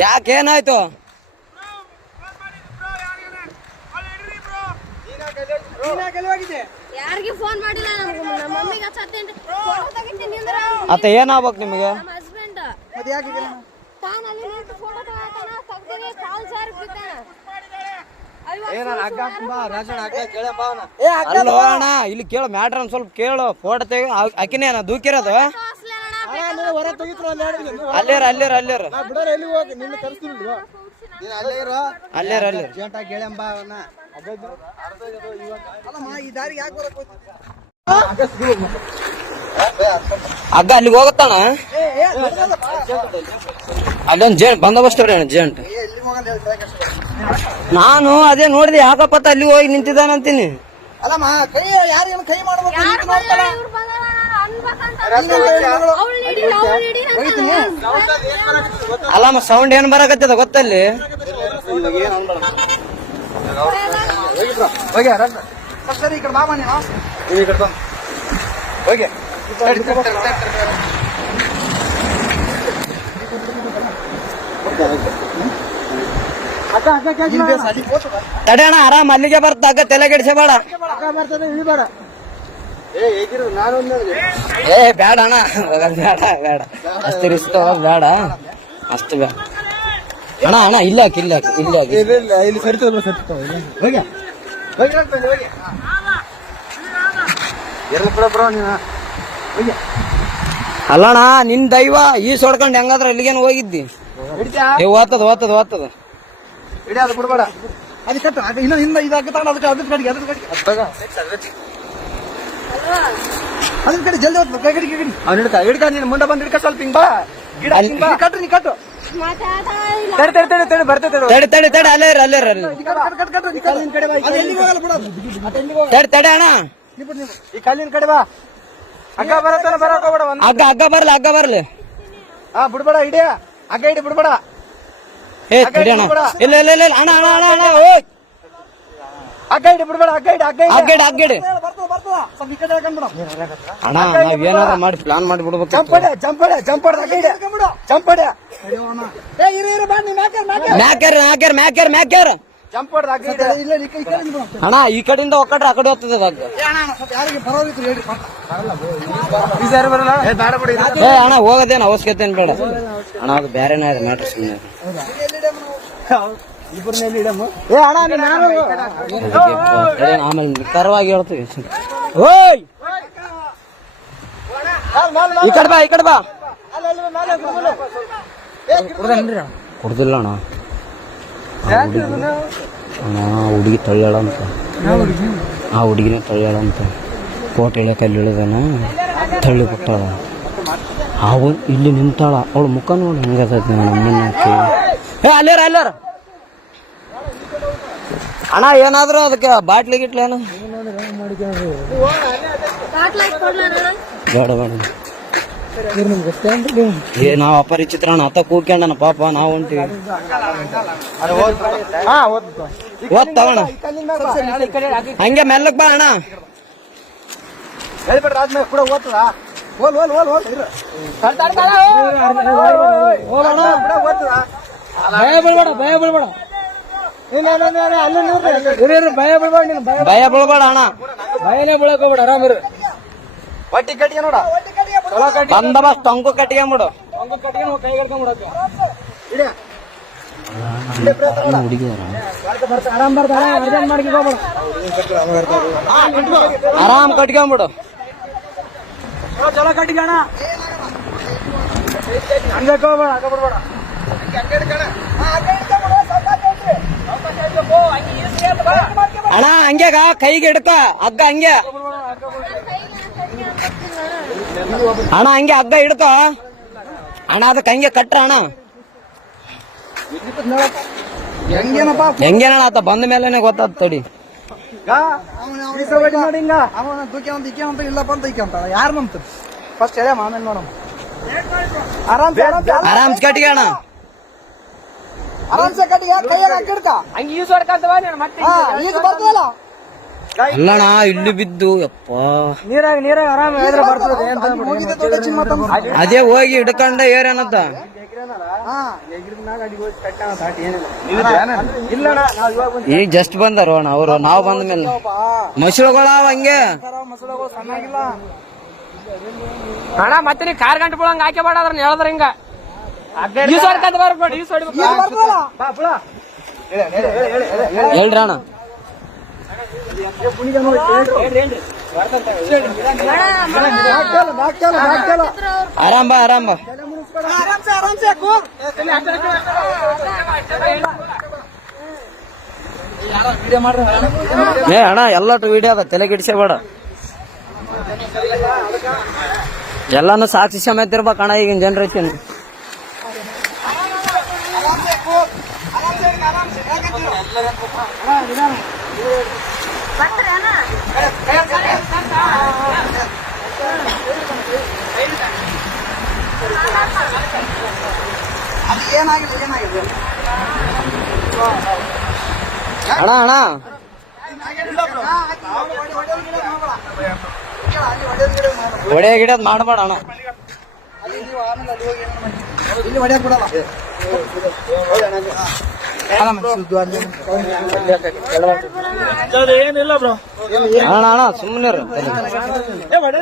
ಯಾಕೇನಾಯ್ತು? ಯಾರಿಗೆ ಫೋನ್ ಮಾಡಿಲ್ಲ, ನಮ್ಮ ಮಮ್ಮಿಗೆ ಹಚ್ಚತ್ತೇನ್ರಿ. ಫೋಟೋ ತೆಗಿತೀನಿ ಅಂದ್ರೆ ಅತ್ತ ಏನಾಗ್ಬೇಕು ನಿಮಗೆ? ನಮ್ಮ ಹಸ್ಬೆಂಡ್ ತಾನು ಅಲ್ಲಿ ನಿಂತು ಫೋಟೋ ತಗೋತಾನ, ತೆಗ್ದಿಗೆ ಕಾಲ್ ಜಾರಿ ಬಿದ್ದಾನ. ಅಲ್ಲೋ ಅಣ್ಣ, ಇಲ್ಲಿ ಕೇಳು ಮ್ಯಾಟ್ರ್ ಒಂದ್ ಸ್ವಲ್ಪ ಕೇಳು. ಫೋಟೋ ತೆಗಿ. ಅಕ್ಕಿನೇನ ದೂಕಿರೋದು? ಅಲ್ಲೇರ ಅಲ್ಲೇರ ಅಲ್ಲೇರ ಅಲ್ಲೇರ ಅಲ್ಲೇರ ಅಗ್ಗ ಅಲ್ಲಿಗೆ ಹೋಗತ್ತಾನ. ಅಲ್ಲೊಂದ್ ಬಂದೋಬಸ್ತ್ ಜೇಂಟ್. ನಾನು ಅದೇ ನೋಡಿದೆ, ಯಾಕಪ್ಪತ್ತ ಅಲ್ಲಿ ಹೋಗಿ ನಿಂತಿದ್ದಾನಂತೀನಿ. ಅಲ್ಲಮ್ಮ ಕೈ ಯಾರೇನು ಕೈ ಮಾಡ್ಬೇಕು ಅಲ್ಲಮ್ಮ ಸೌಂಡ್ ಏನ್ ಬರಕತ್ತದ ಗೊತ್ತಲ್ಲಿ? ಸರಿ ಈ ಕಡೆ ಬಾಬಾ ನೀನು ಈ ಕಡೆ ಬಂದು ಹೋಗಿ ತಡೆ ಅಣ್ಣ, ಆರಾಮ್ ಅಲ್ಲಿಗೆ ಬರ್ತ. ಅಗ್ಗ ತಲೆ ಕೆಡಿಸಬೇಡ. ಏ ಬೇಡ ಅಣ್ಣ, ಬೇಡ ಬೇಡ, ಅಷ್ಟು ರಿಸ್ಕ್ ಬೇಡ, ಅಷ್ಟು ಬೇಡ ಅಣ್ಣ. ಅಣ್ಣ ಇಲ್ಲ ಇಲ್ಲ ಇಲ್ಲ ಇಲ್ಲಿ ಸರಿತಲ್ಲ ಹೋಗಿ ಅಲ್ಲಣ್ಣ, ನಿನ್ ದೈವ ಈಸ್ ಹೊಡ್ಕೊಂಡ್ ಹೆಂಗಾದ್ರ ಅಲ್ಲಿಗೇನು ಹೋಗಿದ್ದಿ? ಓದ್ತದ ಓದ್ತದ ಓದ್ತದ ಇಡೀ ಅದು ಬಿಡ್ಬೇಡ. ಅದು ಕಟ್ಟು ಇನ್ನು ಹಿಂದೆ ಇದಾಗ ತಗೊಂಡು ಅದಕ್ಕೆ ಅದ್ರ ಕಡೆಗೆ ಅದ್ರ ಕಡೆಗೆ ಅದ್ರ ಕಡೆ ಜಲ್ದಿ ಹೋಗ್ತದೆ. ಕೈ ಕಡೆಗೆ ಕಡೆ ಅವ್ನು ಹಿಡ್ಕ ಹಿಡ್ಕ, ನೀನು ಮುಂದೆ ಬಂದು ಹಿಡ್ಕ ಸ್ವಲ್ಪ ಹಿಂಗ್ ಬಾ. ಗಿಡ ಕಟ್ಟು, ನೀ ಕಟ್ಟು. ತಡೆ ತಡೆ ತಡೆ ತಡೆ ಬರ್ತೈತೆ. ತಡೆ ತಡೆ ತಡೆ, ಅಲ್ಲೇ ಅಲ್ಲೇ ತಡೆ ತಡೆ ಅಣ್ಣ, ಈ ಕಲ್ಲಿನ ಕಡೆ ಬಾ. ಅಗ್ಗ ಬರತ್ತಾನ, ಬರಕ್ ಹೋಗ್ಬೇಡ. ಅಗ್ಗ ಅಗ್ಗ ಬರ್ಲಿ, ಅಗ್ಗ ಬರ್ಲಿ. ಹಾ ಬಿಡ್ಬೇಡ, ಇಡಿಯ ಅಗ್ಗ ಇಡಿ ಬಿಡ್ಬೇಡ. ಏ ತಡಿ ಅಣ್ಣ, ಇಲ್ಲ ಇಲ್ಲ ಇಲ್ಲ ಅಣ್ಣ ಅಣ್ಣ ಅಣ್ಣ ಅಣ್ಣ, ಓಯ್ ಅಗ್ಗ ಇಡಿ ಬಿಡ್ಬೇಡ. ಅಗ್ಗ ಇಡಿ ಅಗ್ಗ ಇಡಿ ಅಗ್ಗಡಿ ಅಗ್ಗಡಿ ಬರ್ತದ ಬರ್ತದ. ಸ್ವಲ್ಪ ಈ ಕಡೆ ಹಾಕೊಂಡ್ಬಿಡು ಅಣ್ಣ. ನಾವ್ ಏನಾದ್ರು ಮಾಡಿ ಪ್ಲಾನ್ ಮಾಡಿ ಬಿಡ್ಬೇಕು. ಜಂಪಡೆ ಜಂಪಡೆ ಜಂಪಡೆ ಅಗ್ಗ ಇಡಿ ಜಂಪಡೆ. ಏ ಇರು ಇರು ಬಾ, ನೀ ಮ್ಯಾಕರ್ ಮ್ಯಾಕ್ಯಾರ ಮ್ಯಾಕ್ಯಾರ ಮ್ಯಾಕ್ಯಾರ ಮ್ಯಾಕ್ಯಾರ ಜಂಪಡೆ ಅಗ್ಗ ಇಡಿ. ಇಲ್ಲ ಈ ಕಡೆ ಅಣ್ಣ, ಈ ಕಡೆಯಿಂದ ಒಕ್ಕಟ್ರೆ ಆ ಕಡೆ ಹೋಗ್ತದೆ ಅಗ್ಗ. ಯಾರಿಗೆ ಬರೋದಿತ್ತು ಹೇಳಿ. ಈ ಸಾರಿ ಬರಲ್ಲ. ಏ ಬೇಡ ಬಿಡಿ. ಏ ಅಣ್ಣ, ಹೋಗೋದೇನು ಅವಶ್ಯಕತೆ ಏನ್ ಬೇಡ ಅಣ್ಣ, ಅದು ಬೇರೆನೇ ಇದೆ ಮ್ಯಾಟ್ರ್. ಸುಮ್ಮನೆ ಏ ಅಣ್ಣ ಆಮೇಲೆ ನಿಖರವಾಗಿ ಹೇಳ್ತೀವಿ. ಓಯ್ ಈ ಕಡೆ ಬಾ, ಈ ಕಡೆ ಬಾ. ಕುಡ್ದಿಲ್ಲ ಅಣ್ಣ. ಅಣ್ಣ ಹುಡುಗಿ ತಳ್ಯಾಳ ಅಂತ, ಆ ಹುಡುಗಿನೇ ತಳ್ಯಾಳ ಅಂತ. ಕೋಟೆ ಇಳಕ ಅಲ್ಲಿ ಇಳಿದಾನ, ತಳ್ಳಿ ಬಿಟ್ಟಾಳ. ಅವು ಇಲ್ಲಿ ನಿಂತಾಳ, ಅವಳ ಮುಖ ನೋಡಿ ಹೆಂಗದ ನಮ್ಮನ್ನ. ಏ ಅಲ್ಲೇರ ಅಲ್ಲೇರ ಅಣ್ಣ, ಏನಾದ್ರು ಅದಕ್ಕೆ ಬಾಟ್ಲಿ ಗಿಟ್ಲೇನು ಬೇಡ ಬೇಡ. ಏ ನಾವ್ ಅಪರಿಚಿತ್ರ ಅಣ್ಣ, ಅತ್ತ ಕೂಕ್ಯಂಡನ ಪಾಪ. ನಾವು ಹೊಂಟಿವಿ, ಓದ್ತಾವಣ. ಹಂಗೆ ಮೆಲ್ಲಕ್ ಬಾ ಅಣ್ಣ. ಹೇಳ್ಬಿಟ್ರೆ ಆದ್ಮೇಲೆ ಕೂಡ ಓದ್ತದ. ಓಲ್ ಓಲ್ ಓಲ್ ಓಲ್ ಭಯ ಬೀಳ್ಬೇಡ, ಭಯ ಬೀಳ್ಬೇಡ. ಭಯ ಬೀಳ್ಬೇಡ ಅಣ್ಣ, ಭಯನೇ ಬೀಳಕ್ ಹೋಗ್ಬೇಡ. ಆರಾಮಿರು. ಒಟ್ಟಿ ಕಟ್ಟಿಗೆ ನೋಡ, ಬಂದೋಬಸ್ತ್ ಟೊಂಕು ಕಟ್ಟಿಗೆ ಬಿಡು. ಕೈ ಹಿಡ್ಕೊಂಡ್ಬಿಡಕ್ಕೆ ಆರಾಮ್ ಬರ್ತಾರ. ಅರ್ಜೆಂಟ್ ಮಾಡಿ ಹೋಗ್ಬೇಡ, ಆರಾಮ್ ಕಟ್ಕೊಂಡ್ಬಿಡು. ಚಲೋ ಕಟ್ಟಿಗೆ ಅಣ್ಣ. ಹಂಗೆ ಹೋಗ್ಬೇಡ, ಹಂಗ ಬಿಡ್ಬೇಡ. ಅಣ್ಣ ಹಂಗ್ಯಾಗ ಕೈಗೆ ಹಿಡ್ಕ ಹಗ್ಗ, ಹಂಗೆ ಅಣ್ಣ, ಹಂಗೆ ಹಗ್ಗ ಹಿಡ್ಕ ಅಣ್ಣ. ಅದಕ್ಕೆ ಹಂಗೆ ಕಟ್ರ ಅಣ್ಣ. ಹೆಂಗೇನಪ್ಪ ಹೆಂಗೇನಣ್ಣ ಆತ ಬಂದ ಮೇಲೆನೆ ಗೊತ್ತಾದ. ತಡಿ ನೋಡಿ ಹಿಂಗ ಅವನ ದೂಕೆ ಅಂತ ಈಕೆ ಅಂತ ಇಲ್ಲಪ್ಪ ಅಂತ ಈಕೆ ಅಂತ ಯಾರು ನಂಬ್ತ ಫಸ್ಟ್ ಹೇಳ ಆಮೇಲೆ ನೋಡಮ್ಮ. ಆರಾಮ್ ಆರಾಮ್ ಕಟ್ಟಿಗೆ ಅಣ್ಣ, ಆರಾಮ್ಸೆ ಕಟ್ಟಿಗೆ ಕೈಯಾಗ ಹಾಕಿಡ್ಕ ಹಂಗೆ ಯೂಸ್ ಹೊಡ್ಕಂತವ ಮತ್ತೆ ಈಗ ಬರ್ತದಲ್ಲ. ಅಲ್ಲಣ್ಣ ಇಲ್ಲಿ ಬಿದ್ದು ಯಪ್ಪ ನೀರಾಗ ನೀರಾಗ ಆರಾಮ್ ಬರ್ತದೆ. ಅದೇ ಹೋಗಿ ಹಿಡ್ಕೊಂಡ ಏರೇನತ್ತ ಇಲ್ಲ ನಾವ್ ಇವಾಗ ಬಂದ್ ಈಗ ಜಸ್ಟ್ ಬಂದಾರ ಅಣ್ಣ ಅವರು, ನಾವು ಬಂದ ಮೇಲೆ ಮಸೂಳಗಳ ಹಂಗೆ ಮಸೂಳಗಳು ಸಣ್ಣಾಗಿಲ್ಲ. ಅಣ್ಣ ಮತ್ತೆ ನೀ ಕಾರ್ ಗಂಟೆ ಬಿಡಂಗ ಹಾಕಿ ಬೇಡ ಅದ್ರ ಹೇಳಿದ್ರ ಹಿಂಗ ಈಸ್ ಹೊಡ್ಕಂತ ಬರ್ಬೇಡಿ, ಈಸ್ ಹೊಡಿಬೇಕು. ಬಾ ಪುಳ ಹೇಳ್ರಿ ಅಣ್ಣ. ಆರಾಮ್ ಬಾ ಆರಾಮ್ ಬಾ. ಏ ಅಣ್ಣ ಎಲ್ಲಟು ವಿಡಿಯೋ ಅದ, ತಲೆ ಗಿಡಿಸಬೇಡ. ಎಲ್ಲಾನು ಸಾಕ್ಷಿ ಸಮೇತ ಇರ್ಬೇಕು ಅಣ್ಣ ಈಗಿನ ಜನರೇಷನ್. ಅಣ್ಣ ಅಣ್ಣ ಹೊಡೆ ಗಿಡದ್ ಮಾಡಬೇಡ ಅಣ್ಣ. ಇಲ್ಲಿ ಹೊಡ್ಯಾಕ್ ಬಿಡಲ್ಲ. ಏನಿಲ್ಲ ಬ್ರೋ ಅಣ್ಣ ಅಣ್ಣ ಸುಮ್ಮನೆ